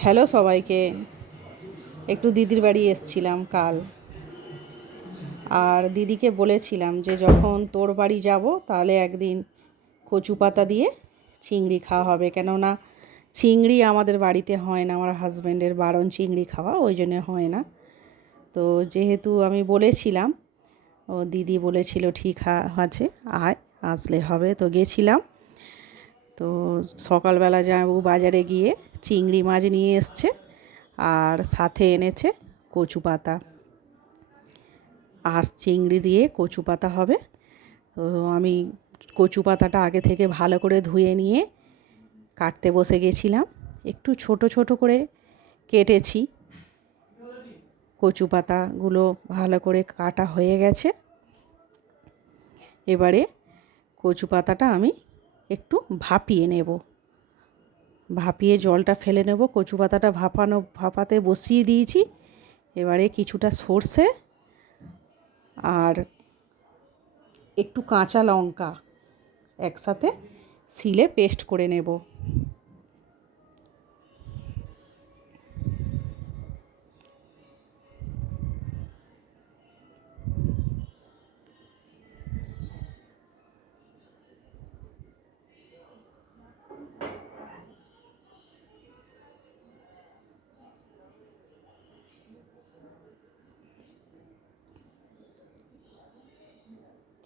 Hello সবাইকে। একটু দিদির বাড়ি এসছিলাম কাল, আর দিদিকে বলেছিলাম যে যখন তোর বাড়ি যাব তাহলে একদিন কচু পাতা দিয়ে চিংড়ি খাওয়া হবে, কেননা চিংড়ি আমাদের বাড়িতে হয় না, আমার হাজব্যান্ডের বারণ চিংড়ি খাওয়া, ওই জন্য হয় না। তো যেহেতু আমি বলেছিলাম, ও দিদি বলেছিল ঠিক আছে, আসলে হবে। তো গেছিলাম। তো সকালবেলা যাবো বাজারে গিয়ে চিংড়ি মাছ নিয়ে এসছে, আর সাথে এনেছে কচু পাতা। আঁশ চিংড়ি দিয়ে কচু পাতা হবে। তো আমি কচু পাতাটা আগে থেকে ভালো করে ধুয়ে নিয়ে কাটতে বসে গেছিলাম। একটু ছোট ছোট করে কেটেছি। কচু পাতাগুলো ভালো করে কাটা হয়ে গেছে। এবারে কচু পাতাটা আমি একটু ভাপিয়ে নেব, ভাপিয়ে জলটা ফেলে নেব। কচু পাতাটা ভাপাতে বসিয়ে দিয়েছি। এবারে কিছুটা সর্ষে আর একটু কাঁচা লঙ্কা একসাথে শিলে পেস্ট করে নেব।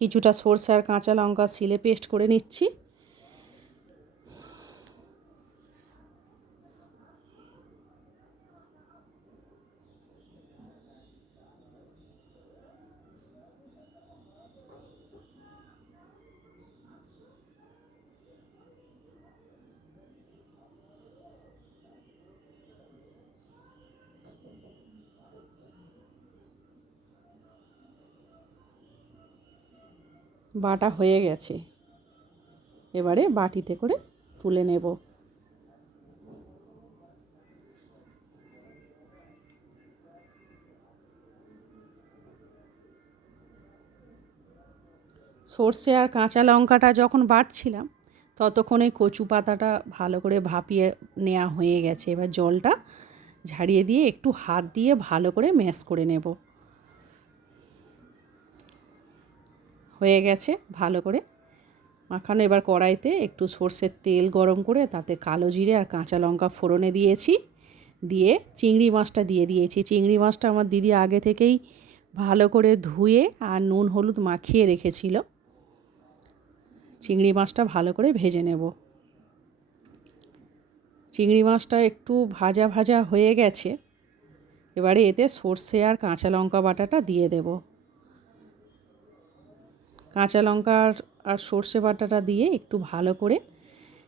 কিছুটা সর্ষে আর কাঁচা লঙ্কা শিলে পেস্ট করে নিচ্ছি। বাটা হয়ে গেছে, এবারে বাটিতে করে তুলে নেব। সর্ষে আর কাঁচা লঙ্কাটা যখন বাটছিলাম ততক্ষণে কচু পাতাটা ভালো করে ভাপিয়ে নেওয়া হয়ে গেছে। এবার জলটা ঝাড়িয়ে দিয়ে একটু হাত দিয়ে ভালো করে ম্যাশ করে নেব। হয়ে গেছে ভালো করে মাখানো। এবার কড়াইতে একটু সর্ষের তেল গরম করে তাতে কালো জিরে আর কাঁচা লঙ্কা ফোড়নে দিয়েছি, দিয়ে চিংড়ি মাছটা দিয়ে দিয়েছি। চিংড়ি মাছটা আমার দিদি আগে থেকেই ভালো করে ধুয়ে আর নুন হলুদ মাখিয়ে রেখেছিল। চিংড়ি মাছটা ভালো করে ভেজে নেব। চিংড়ি মাছটা একটু ভাজা ভাজা হয়ে গেছে। এবারে এতে সর্ষে আর কাঁচা লঙ্কা বাটাটা দিয়ে দেব। কাঁচা লঙ্কা আর সর্ষে বাটাটা দিয়ে একটু ভালো করে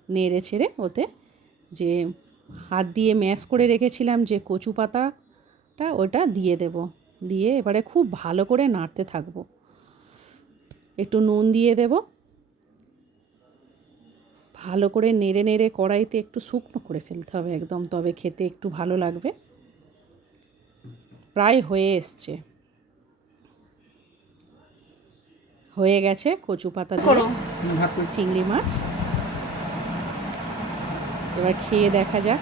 নেড়ে ছেড়ে ওতে যে হাত দিয়ে ম্যাশ করে রেখেছিলাম যে কচু পাতাটা, ওটা দিয়ে দেব। দিয়ে এবারে খুব ভালো করে নাড়তে থাকবো। একটু নুন দিয়ে দেব। ভালো করে নেড়ে নেড়ে কড়াইতে একটু শুকনো করে ফেলতে হবে একদম, তবে খেতে একটু ভালো লাগবে। প্রায় হয়ে এসছে, হয়ে গেছে কচু পাতা দিয়ে চিংড়ি মাছ। এবার খেয়ে দেখা যাক।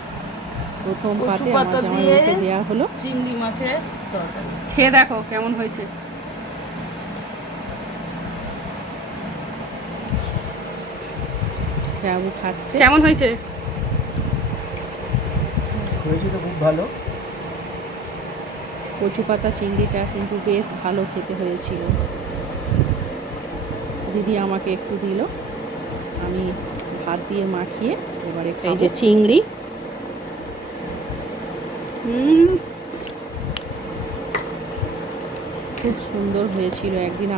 প্রথম পাতে আমার জামাইবাবুকে দেওয়া হলো চিংড়ি মাছের তরকারি। খেয়ে দেখো কেমন হয়েছে। জামাইবাবু খাচ্ছে। কেমন হয়েছে? হয়েছিল খুব ভালো। কচু পাতা চিংড়িটা কিন্তু বেশ ভালো খেতে হয়েছিল। দিদি আমাকে একটু দিল, আমি ভাত দিয়ে মাখিয়ে এবারে খাই। যে চিংড়ি খুব সুন্দর হয়েছিল। একদিন